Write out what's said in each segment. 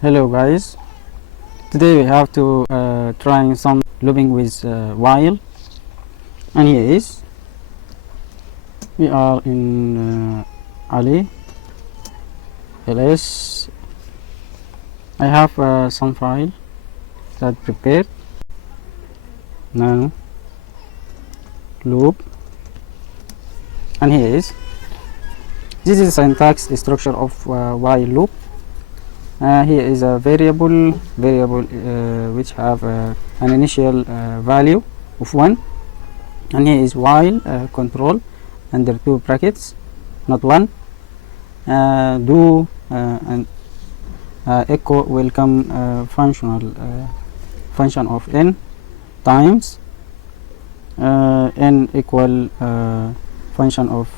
Hello guys, today we have to trying some looping with while, and here is we are in Ali ls. I have some file that prepared now loop, and here is this is syntax structure of while loop. Here is a variable which have an initial value of 1, and here is while control under two brackets, not 1, do and echo welcome function of n times n equal function of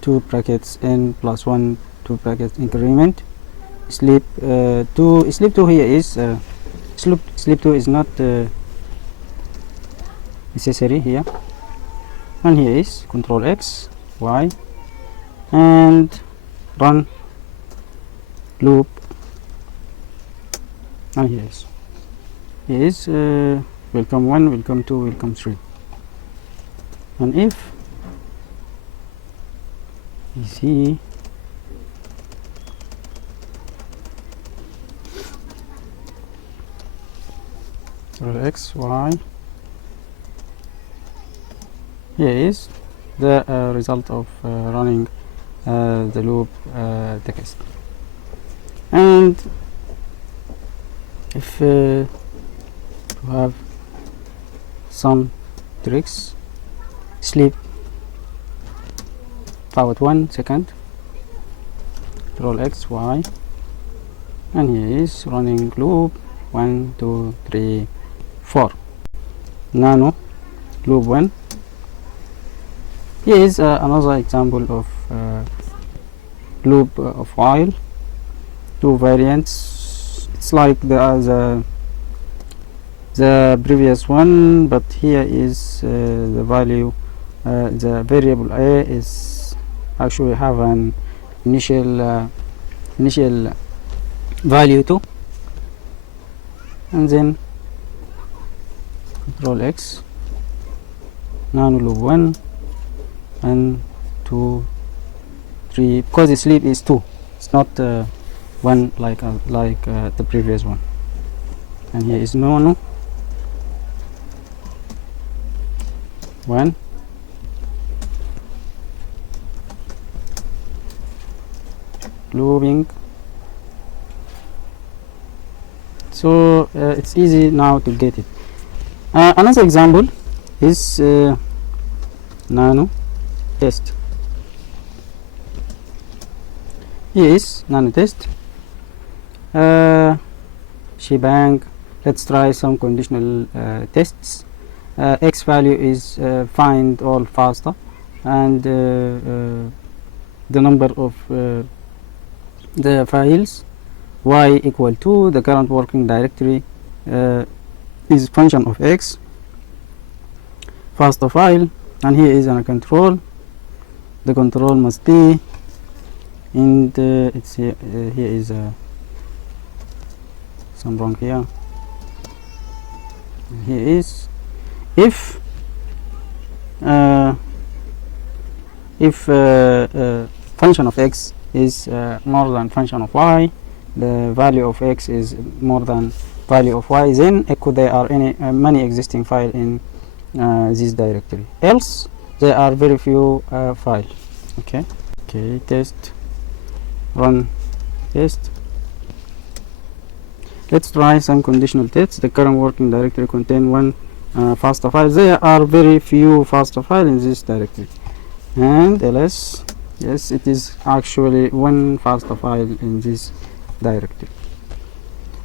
two brackets n plus 1 two brackets increment sleep 2. Sleep 2 here is sleep 2 is not necessary here, and here is control x y and run loop, and here is welcome 1, welcome 2, welcome 3, and if you see x y, here is the result of running the loop text. And if you have some tricks, sleep about 1 second, control x y, and here is running loop 1 2 3 4 nano loop 1. Here is another example of loop of while, two variants. It's like the previous one, but here is the value, the variable a is actually have an initial value 2, and then control x nano loop 1 and 2 3, because the sleep is 2, it's not 1 like the previous one, and here is nano 1 looping. So it's easy now to get it. Another example is nano test. Here is nano test shebang. Let's try some conditional tests. X value is find all faster, and the number of the files, y equal to the current working directory is function of x, faster file, and here is a control. The control must be in the it's here is some wrong here. Here is if function of x is more than function of y, the value of x is more than value of y, then echo there are many existing file in this directory, else there are very few file. Okay, test, run test. Let's try some conditional tests. The current working directory contain one faster file. There are very few faster file in this directory, and ls, yes, it is actually one faster file in this directory.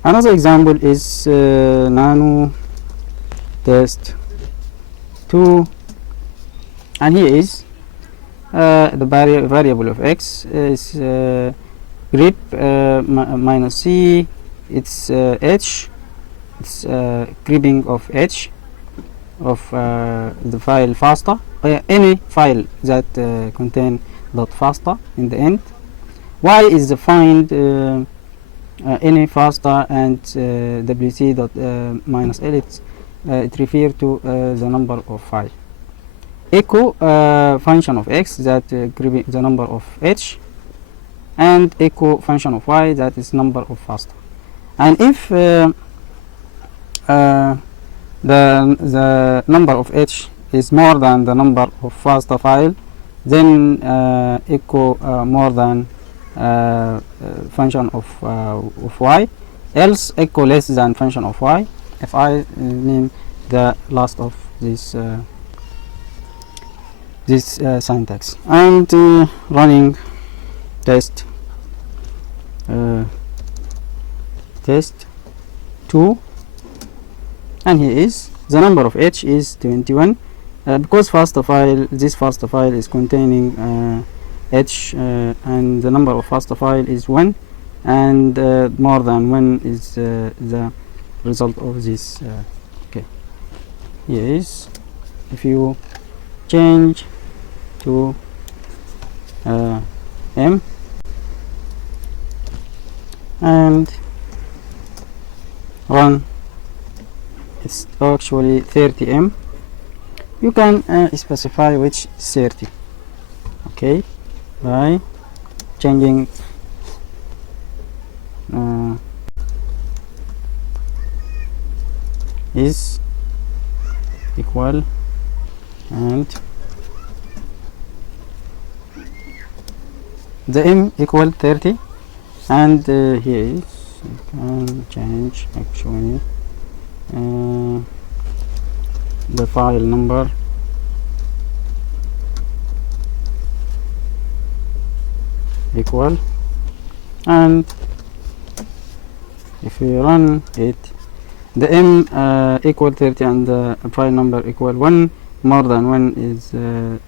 Another example is nano test 2, and here is the variable of x is grep minus c. It's h, it's greeping of h of the file faster, any file that contain dot faster in the end. Y is the find any faster and wt dot minus l, it refers to the number of phi. Echo function of x, that the number of h, and echo function of y, that is number of faster. And if the number of h is more than the number of faster file, then echo more than function of y, else echo less than function of y, if I mean the last of this syntax. And running test 2, and here is the number of h is 21, because this faster file is containing h, and the number of faster file is 1, and more than 1 is the result of this. Okay, here is, if you change to m and run, it's actually 30m. You can specify which 30, okay, by changing is equal, and the m equal 30, and here is, you can change actually the file number equal, and if we run it, the m equal 30 and the file number equal 1, more than 1 is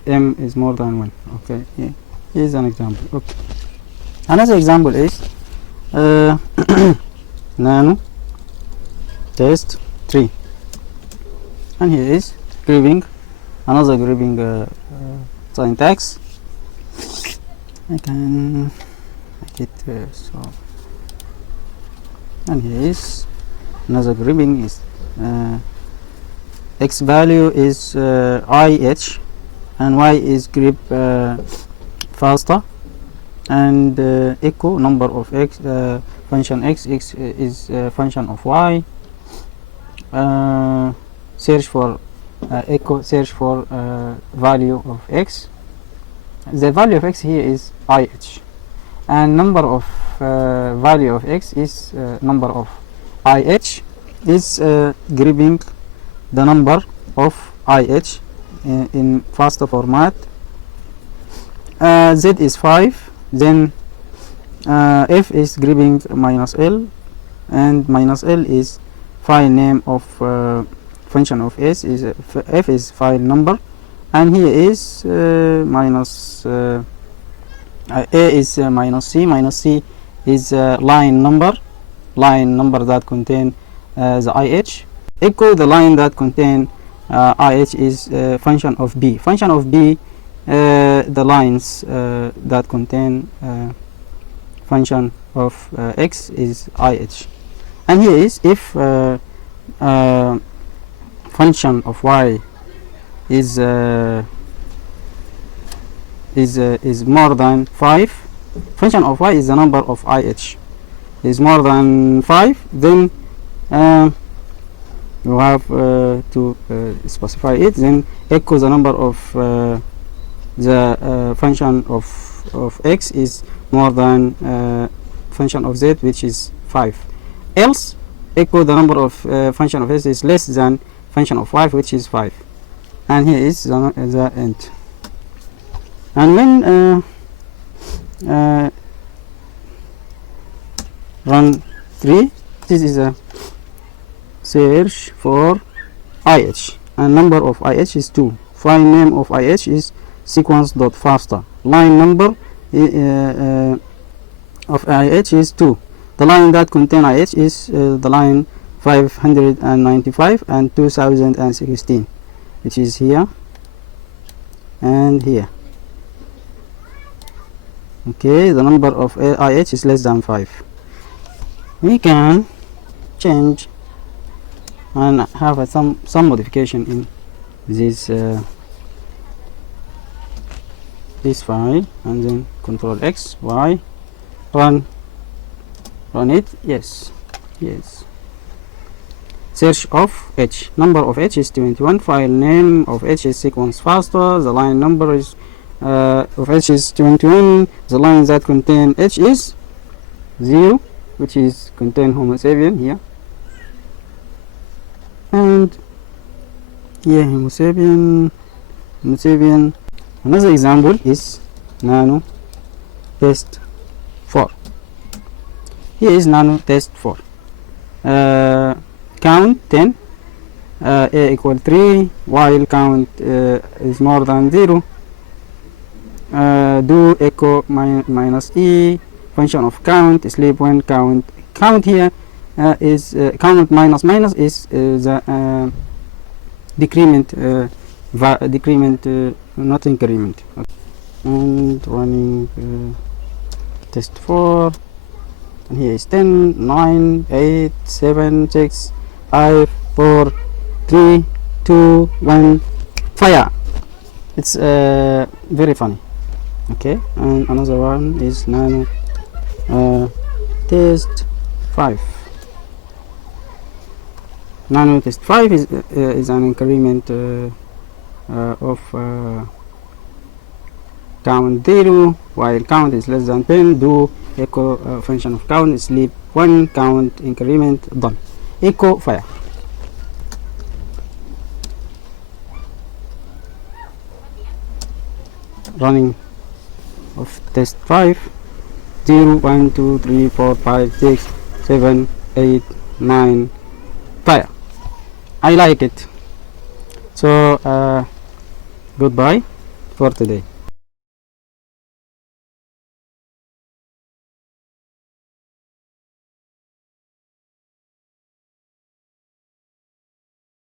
m is more than 1. Okay, here is an example. Okay, another example is nano test 3, and here is grouping, another grouping syntax. I can make it so, and here is another grouping is x value is ih, and y is group faster, and echo number of x, function x is function of y. Search for echo, search for value of x. The value of x here is ih, and number of value of x is number of ih, is grouping the number of ih in faster format. Z is 5, then f is grouping minus l, and minus l is file name of function of s, is f is file number, and here is minus a is minus c is line number that contain the ih. Echo the line that contain ih is function of b. Function of b, the lines that contain function of x is ih. And here is, if function of y is more than 5, function of y is the number of ih is more than 5, then you have to specify it, then echo the number of the function of x is more than function of z, which is 5. Else echo the number of function of s is less than function of y, which is 5. And here is the end. And when run 3, this is a search for ih, and number of ih is 2. File name of ih is sequence.faster. Line number of ih is 2. The line that contain ih is the line 595 and 2016, which is here and here. Okay, the number of ih is less than 5. we can change and have some modification in this file, and then control X, Y, run it. Yes, search of H, number of H is 21, file name of H is sequence faster, the line number is of H is 21, the line that contain H is 0, which is contain Homo sapien here, and yeah, Homo sapien. Another example is nano test 4. Here is nano test 4. Count 10, a equal 3, while count is more than 0. Do echo minus e, function of count, sleep when count here is count minus is the decrement, not increment. And running test 4, and here is 10, 9, 8, 7, 6, 5, 4, 3, 2, 1, fire. It's very funny. Okay, and another one is nano test 5. Nano test 5 is an increment of count 0, while count is less than 10. Do echo function of count, sleep 1, count increment, done. Echo fire. Running of test 5, 0, 1, 2, 3, 4, 5, 6, 7, 8, 9, fire. I like it. So goodbye for today.